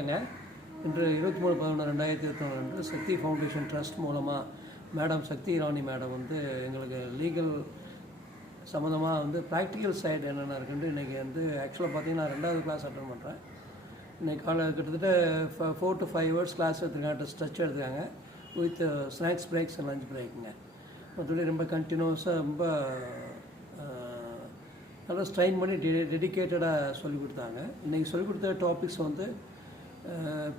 இன்று 23/11/2021 அன்று சக்தி foundation trust மூலமாக மேடம் சக்தி இராணி மேடம் வந்து எங்களுக்கு லீகல் சம்மந்தமாக வந்து ப்ராக்டிக்கல் சைடு என்னென்ன இருக்குன்ட்டு இன்றைக்கி வந்து ஆக்சுவலாக பார்த்தீங்கன்னா நான் 2வது கிளாஸ் அட்டன் பண்ணுறேன். இன்றைக்கி கிட்டத்தட்ட 4 to 5 hours கிளாஸ் எடுத்துக்காங்க, ஸ்ட்ரெச் எடுத்துக்காங்க with snacks breaks and lunch பிரேக்குங்க. மற்றபடி ரொம்ப கண்டினியூஸாக ரொம்ப நல்லா ஸ்ட்ரைன் பண்ணி டெடிக்கேட்டடாக சொல்லிக் கொடுத்தாங்க. இன்றைக்கி சொல்லிக் கொடுத்த டாபிக்ஸ் வந்து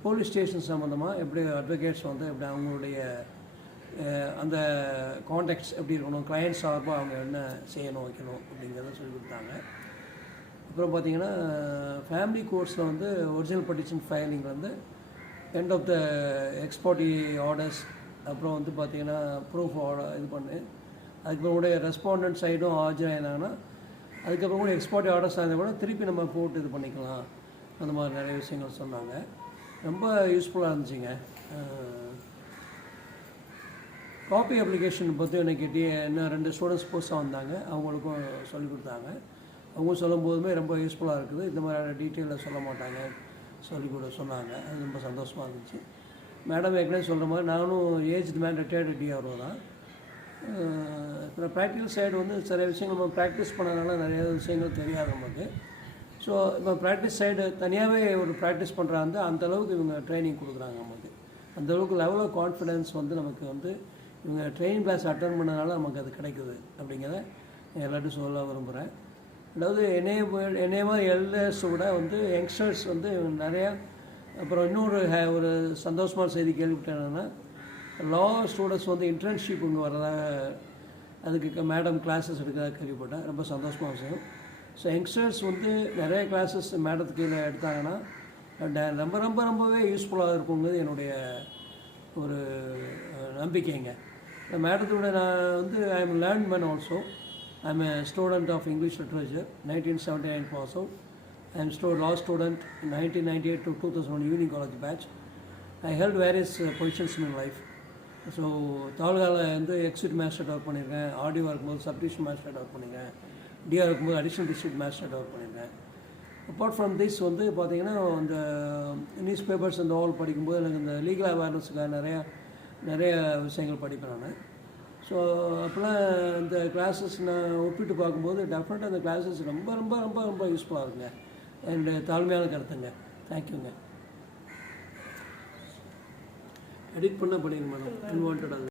போலீஸ் ஸ்டேஷன் சம்மந்தமாக எப்படி அட்வொகேட்ஸ் வந்து எப்படி அவங்களுடைய அந்த கான்டாக்ட்ஸ் எப்படி இருக்கணும், கிளையண்ட் சார்பாக அவங்க என்ன செய்யணும் வைக்கணும் அப்படிங்கிறத சொல்லிக் கொடுத்தாங்க. அப்புறம் பார்த்திங்கன்னா ஃபேமிலி கோர்ட்ஸில் வந்து ஒரிஜினல் பெட்டிஷன் ஃபைலிங் வந்து எண்ட் ஆஃப் த எக்ஸ்போர்ட்டி ஆர்டர்ஸ், அப்புறம் வந்து பார்த்திங்கன்னா ப்ரூஃப் ஆர்டர் இது பண்ணு, அதுக்கப்புறம் கூட ரெஸ்பாண்டன்ட் சைடும் ஆஜராயிருந்தாங்கன்னா அதுக்கப்புறம் கூட எக்ஸ்போர்ட்டி ஆர்டர்ஸ் ஆயிருந்தால் கூட திருப்பி நம்ம போட்டு இது பண்ணிக்கலாம். அந்த மாதிரி நிறைய விஷயங்கள் சொன்னாங்க. ரொம்ப யூஸ்ஃபுல்லாக இருந்துச்சுங்க. காப்பி அப்ளிகேஷன் பற்றி எனக்கு இன்னும் 2 ஸ்டூடெண்ட்ஸ் புதுசாக வந்தாங்க, அவங்களுக்கும் சொல்லிக் கொடுத்தாங்க. அவங்க சொல்லும் போதுமே ரொம்ப யூஸ்ஃபுல்லாக இருக்குது. இந்த மாதிரி டீட்டெயிலில் சொல்ல மாட்டாங்க, சொல்லிக் கூட சொன்னாங்க. அது ரொம்ப சந்தோஷமாக இருந்துச்சு. மேடம் ஏற்கனவே சொல்கிற மாதிரி நானும் ஏஜ்டு மேன் ரிட்டையர்டு டிஆர்ஓ தான். இப்போ ப்ராக்டிக்கல் சைடு வந்து சில விஷயங்கள் நம்ம ப்ராக்டிஸ் பண்ணதுனால நிறைய விஷயங்கள் தெரியாது நமக்கு. ஸோ இப்போ ப்ராக்டிஸ் சைடு தனியாகவே ஒரு ப்ராக்டிஸ் பண்ணுறாங்க, அந்தளவுக்கு இவங்க ட்ரைனிங் கொடுக்குறாங்க நமக்கு. அந்தளவுக்கு லெவல் ஆஃப் கான்ஃபிடென்ஸ் வந்து நமக்கு வந்து இவங்க ட்ரைனிங் கிளாஸ் அட்டன் பண்ணதுனால நமக்கு அது கிடைக்குது அப்படிங்கிறத எல்லாத்தையும் சொல்ல விரும்புகிறேன். அதாவது என்னைய மாதிரி எல்டர்ஸ் கூட வந்து யங்ஸ்டர்ஸ் வந்து நிறையா. அப்புறம் இன்னொரு ஒரு சந்தோஷமான செய்தி கேள்விப்பட்டேன் என்னென்னா, லா ஸ்டூடெண்ட்ஸ் வந்து இன்டர்ன்ஷிப் இங்கே வர்றதாக அதுக்கு மேடம் கிளாஸஸ் எடுக்கிறதா கேள்விப்பட்டேன். ரொம்ப சந்தோஷமாக விஷயம். ஸோ யங்ஸ்டர்ஸ் வந்து நிறைய கிளாஸஸ் மேடத்துக்கு கீழே எடுத்தாங்கன்னா ரொம்பவே யூஸ்ஃபுல்லாக இருக்குங்கிறது என்னுடைய ஒரு நம்பிக்கைங்க. மேடத்தோட நான் வந்து I am learn man also. I am a student of English literature, 1979 pass out. I am law student 1998 to 2001 evening college batch. I held various positions in life. So தாலுகாவில் வந்து எக்ஸிட் மேஜிஸ்ட்ரேட் ஒர்க் பண்ணியிருக்கேன், RDO இருக்கும்போது sub division magistrate work பண்ணியிருக்கேன், DR இருக்கும்போது additional district magistrate work பண்ணியிருக்கேன். Apart from this வந்து பார்த்திங்கன்னா இந்த நியூஸ் பேப்பர்ஸ் இந்த ஆல் படிக்கும்போது எனக்கு இந்த லீகல் அவேர்னஸுக்காக நிறைய விஷயங்கள் படிப்பேன் நான். ஸோ அப்போலாம் இந்த கிளாஸஸ் நான் ஒப்பிட்டு பார்க்கும்போது டெஃபினட்டாக அந்த கிளாஸஸ் ரொம்ப ரொம்ப ரொம்ப ரொம்ப யூஸ்ஃபுல்லாக இருக்குங்க. அண்ட் தாழ்மையான கருத்துங்க. தேங்க்யூங்க. எடிட் பண்ண பண்ணிடுங்க மேடம், அன்வான்ட்.